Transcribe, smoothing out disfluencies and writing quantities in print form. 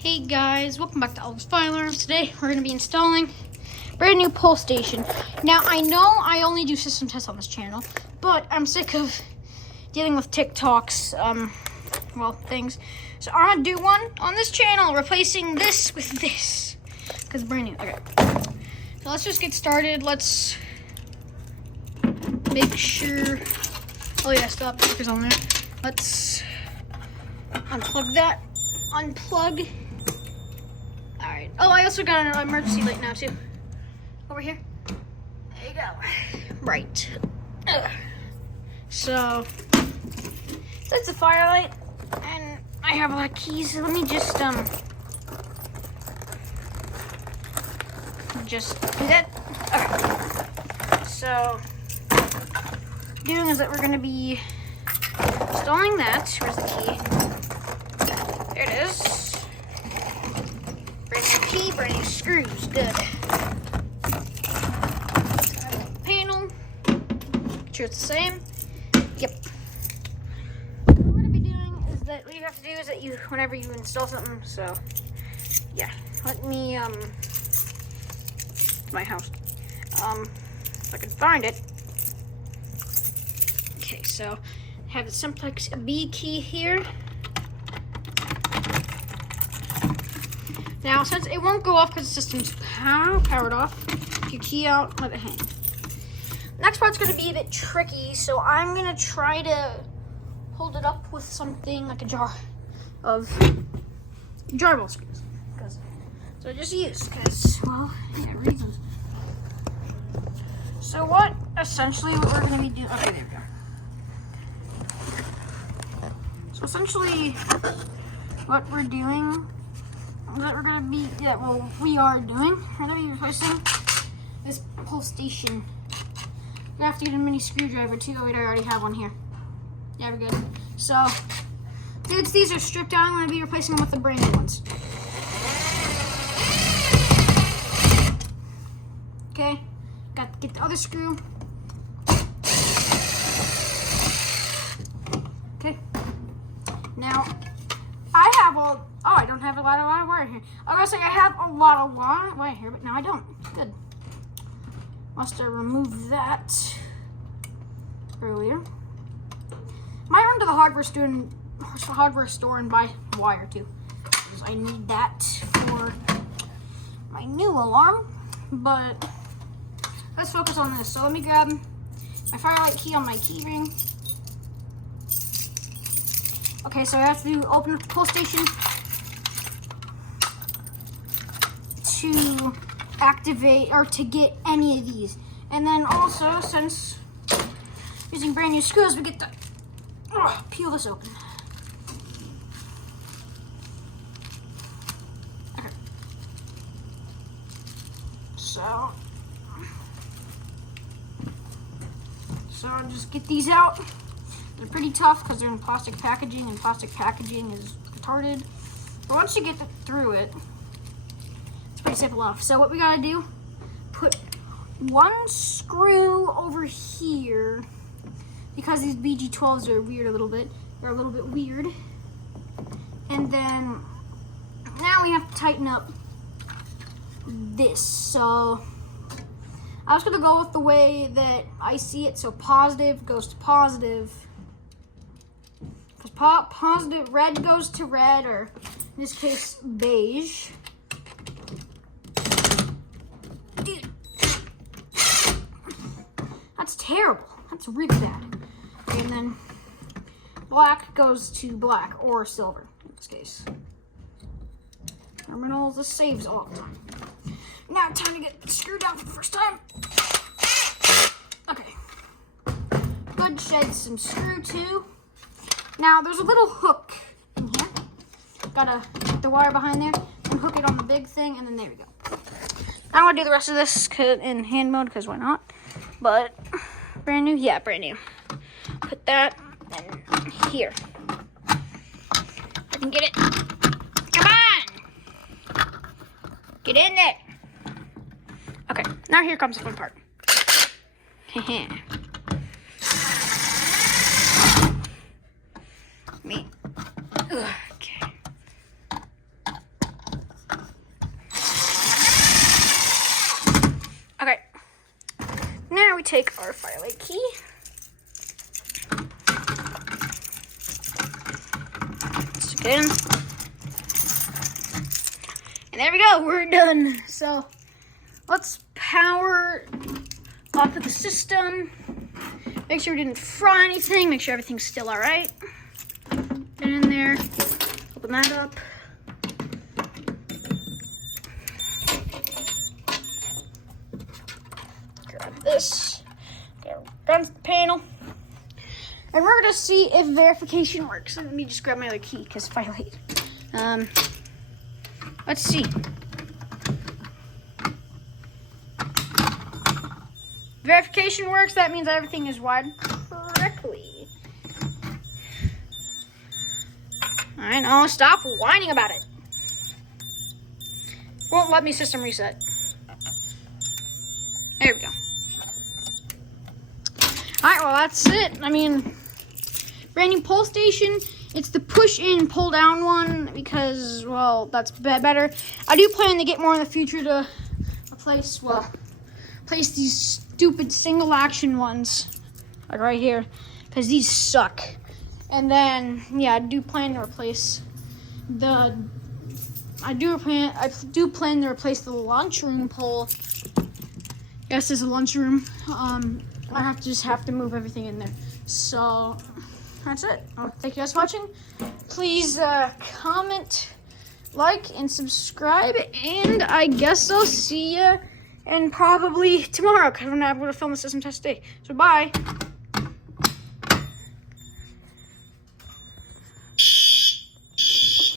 Hey guys, welcome back to Fire&EAS. Today we're going to be installing brand new pullstation. Now I know I only do system tests on this channel, but I'm sick of dealing with TikToks, things. So I'm going to do one on this channel, replacing this with this, because it's brand new. Okay, so let's just get started. Let's make sure, oh yeah, stop stickers on there. Let's unplug that, unplug. Alright. Oh, I also got an emergency light now, too. Over here. There you go. Right. So, that's the firelight. And I have a lot of keys. So let me just do that. Okay. So, what we're doing is that we're going to be installing that. Where's the key? There it is. Brand new key, brand new screws. Good. Panel. Make sure it's the same. Yep. What we're going to be doing is that what you have to do is that whenever you install something, so yeah. Let me, my house. If I can find it. Okay, so I have the simplex B key here. Now, since it won't go off because the system's powered off, if you key out, let it hang. Next part's going to be a bit tricky, so I'm going to try to hold it up with something like a jar of drywall screws. So I just used, because, well, yeah, reasons. So what, essentially, what we're going to be doing, okay, there we go. So essentially, what we're doing that we're going to be, we are doing, we're going to be replacing this pullstation. We have to get a mini screwdriver too. Oh wait, I already have one here. Yeah, we're good. So, since these are stripped down, I'm going to be replacing them with the brand new ones. Okay, got to get the other screw. Okay, now, I have I don't have a lot of wire here. I was gonna say I have a lot of wire here, but now I don't. Good. Must have removed that earlier. Might run to the hardware store and buy wire too, because I need that for my new alarm. But let's focus on this. So let me grab my firelight key on my key ring. Okay, so I have to open the pullstation to activate or to get any of these. And then also, since using brand new screws, we get to peel this open. Okay. So I'll just get these out. They're pretty tough because they're in plastic packaging, and plastic packaging is retarded. But once you get through it, it's pretty simple enough. So what we gotta do, put one screw over here, because these BG12s are weird a little bit. They're a little bit weird. And then, now we have to tighten up this. So, I was gonna go with the way that I see it. So positive goes to positive. Because positive, red goes to red, or in this case, beige. Dude, that's terrible. That's really bad. Okay, and then black goes to black, or silver, in this case. Terminals, this saves all the time. Now, time to get screwed down for the first time. Okay. Good, shed some screw too. Now, there's a little hook in here. Gotta get the wire behind there and hook it on the big thing, and then there we go. I'm gonna do the rest of this in hand mode, because why not? But, brand new? Yeah, brand new. Put that in here. I can get it. Come on! Get in there. Okay, now here comes the fun part. Me. Okay. Okay. Now we take our firelight key. Stick it in. And there we go. We're done. So let's power off of the system. Make sure we didn't fry anything. Make sure everything's still all right. Get in there. Open that up. Grab this. Grab the panel. And we're gonna see if verification works. Let me just grab my other key because firelight. Let's see. Verification works. That means everything is wired correctly. All right, now stop whining about it. Won't let me system reset. There we go. All right, well, that's it. I mean, brand new pull station. It's the push in, pull down one because, well, that's better. I do plan to get more in the future to replace these stupid single action ones, like right here, because these suck. And then, yeah, I do plan to replace I do plan to replace the lunchroom pole. Yes, there's a lunchroom. I have to move everything in there. So that's it. Thank you guys for watching. Please comment, like, and subscribe. And I guess I'll see you and probably tomorrow because I'm going to film the system test today. So bye.